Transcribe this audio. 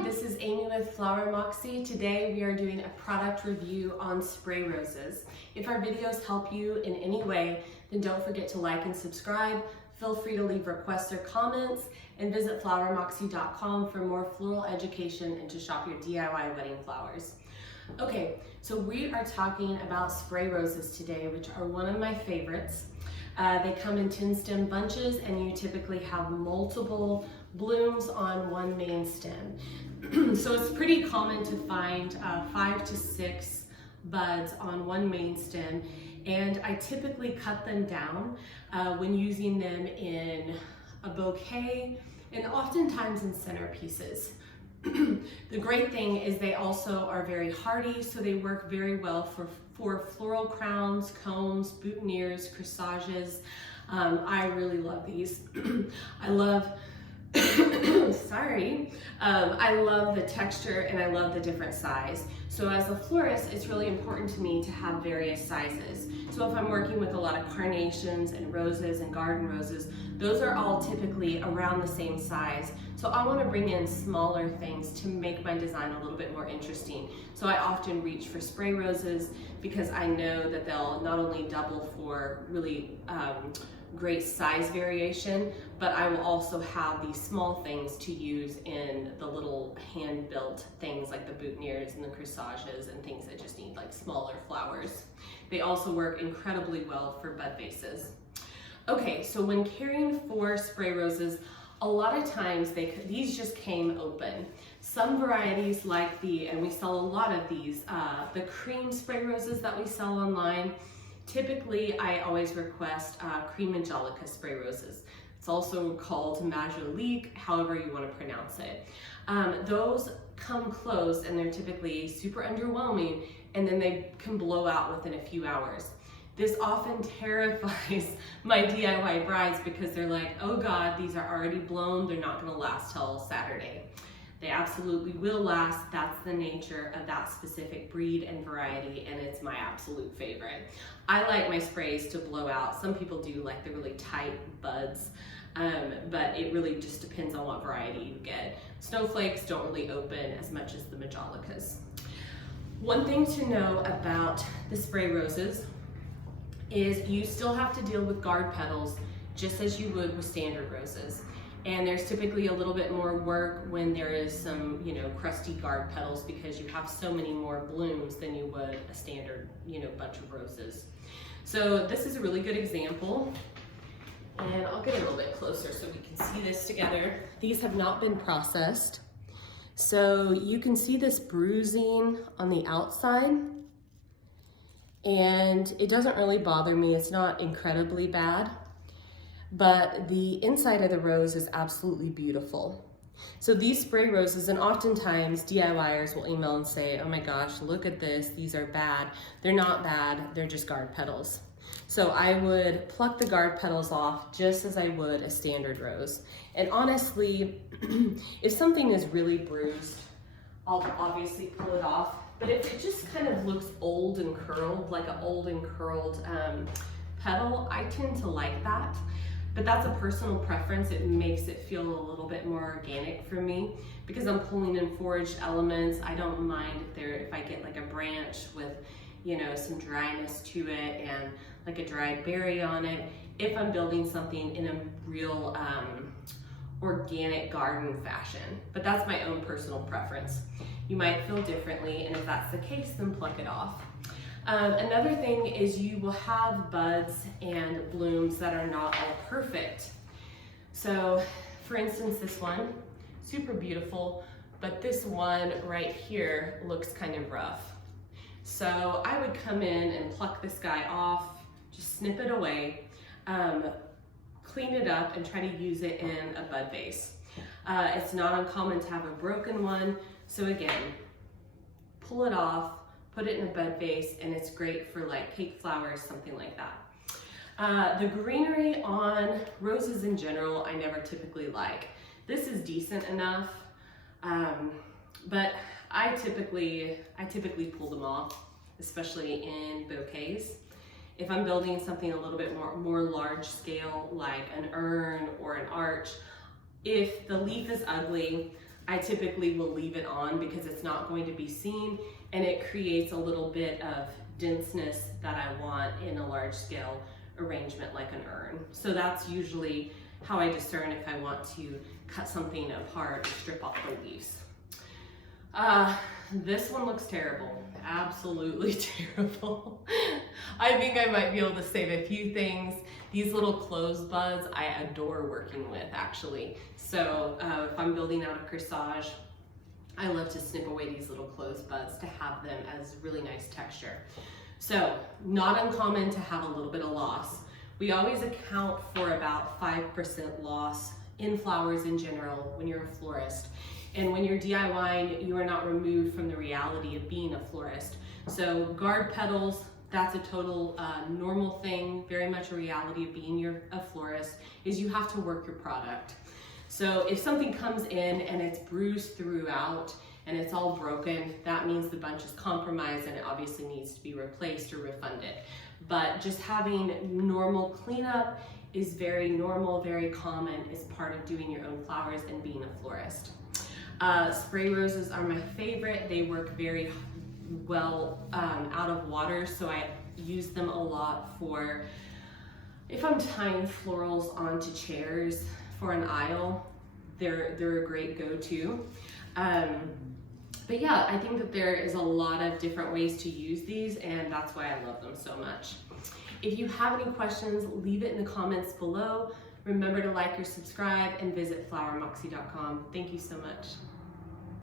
Hi, this is Amy with Flower Moxie. Today we are doing a product review on spray roses. If our videos help you in any way, then don't forget to like and subscribe. Feel free to leave requests or comments and visit flowermoxie.com for more floral education and to shop your DIY wedding flowers. Okay, so we are talking about spray roses today, which are one of my favorites. They come in 10 stem bunches and you typically have multiple blooms on one main stem. So it's pretty common to find 5 to 6 buds on one main stem, and I typically cut them down when using them in a bouquet and oftentimes in centerpieces. The great thing is they also are very hardy, so they work very well for floral crowns, combs, boutonnieres, corsages. I really love these. I love I love the texture and I love the different size. So as a florist, it's really important to me to have various sizes. So if I'm working with a lot of carnations and roses and garden roses, those are all typically around the same size. So I want to bring in smaller things to make my design a little bit more interesting. So I often reach for spray roses because I know that they'll not only double for really great size variation, but I will also have these small things to use in the little hand-built things like the boutonnieres and the corsages and things that just need like smaller flowers. They also work incredibly well for bud vases. Okay, so when caring for spray roses, a lot of times these just came open. Some varieties like and we sell a lot of these, the cream spray roses that we sell online. Typically, I always request cream angelica spray roses. It's also called majolique, however you want to pronounce it. Those come closed and they're typically super underwhelming, and then they can blow out within a few hours. This often terrifies my DIY brides because they're like, oh God, these are already blown, they're not gonna last till Saturday. They absolutely will last. That's the nature of that specific breed and variety, and it's my absolute favorite. I like my sprays to blow out. Some people do like the really tight buds, but it really just depends on what variety you get. Snowflakes don't really open as much as the majolicas. One thing to know about the spray roses is you still have to deal with guard petals just as you would with standard roses. And there's typically a little bit more work when there is some, crusty guard petals because you have so many more blooms than you would a standard, bunch of roses. So this is a really good example. And I'll get a little bit closer so we can see this together. These have not been processed. So you can see this bruising on the outside. And it doesn't really bother me. It's not incredibly bad. But the inside of the rose is absolutely beautiful. So these spray roses, and oftentimes DIYers will email and say, oh my gosh, look at this, these are bad. They're not bad, they're just guard petals. So I would pluck the guard petals off just as I would a standard rose. And honestly, if something is really bruised, I'll obviously pull it off. But if it just kind of looks old and curled, like an old and curled petal, I tend to like that. But that's a personal preference. It makes it feel a little bit more organic for me because I'm pulling in foraged elements. I don't mind if I get like a branch with, some dryness to it and like a dried berry on it, if I'm building something in a real organic garden fashion. But that's my own personal preference. You might feel differently, and if that's the case, then pluck it off. Another thing is you will have buds and blooms that are not all perfect. So for instance, this one, super beautiful, but this one right here looks kind of rough. So I would come in and pluck this guy off, just snip it away, clean it up and try to use it in a bud vase. It's not uncommon to have a broken one. So again, pull it off, put it in a bud vase, and it's great for like cake flowers, something like that. The greenery on roses in general, I never typically like. This is decent enough, but I typically pull them off, especially in bouquets. If I'm building something a little bit more large scale, like an urn or an arch, if the leaf is ugly, I typically will leave it on because it's not going to be seen, and it creates a little bit of denseness that I want in a large scale arrangement like an urn. So that's usually how I discern if I want to cut something apart or strip off the leaves. This one looks terrible, absolutely terrible. I think I might be able to save a few things. These little clothes buds I adore working with, actually. So if I'm building out a corsage, I love to snip away these little clothes buds to have them as really nice texture. So not uncommon to have a little bit of loss. We always account for about 5% loss in flowers in general when you're a florist. And when you're DIYing, you are not removed from the reality of being a florist. So guard petals, that's a total normal thing, very much a reality of being a florist, is you have to work your product. So if something comes in and it's bruised throughout and it's all broken, that means the bunch is compromised and it obviously needs to be replaced or refunded. But just having normal cleanup is very normal, very common, is part of doing your own flowers and being a florist. Spray roses are my favorite. They work very well out of water, so I use them a lot for if I'm tying florals onto chairs for an aisle. They're a great go-to. But yeah, I think that there is a lot of different ways to use these, and that's why I love them so much. If you have any questions, leave it in the comments below. Remember to like or subscribe and visit flowermoxie.com. Thank you so much.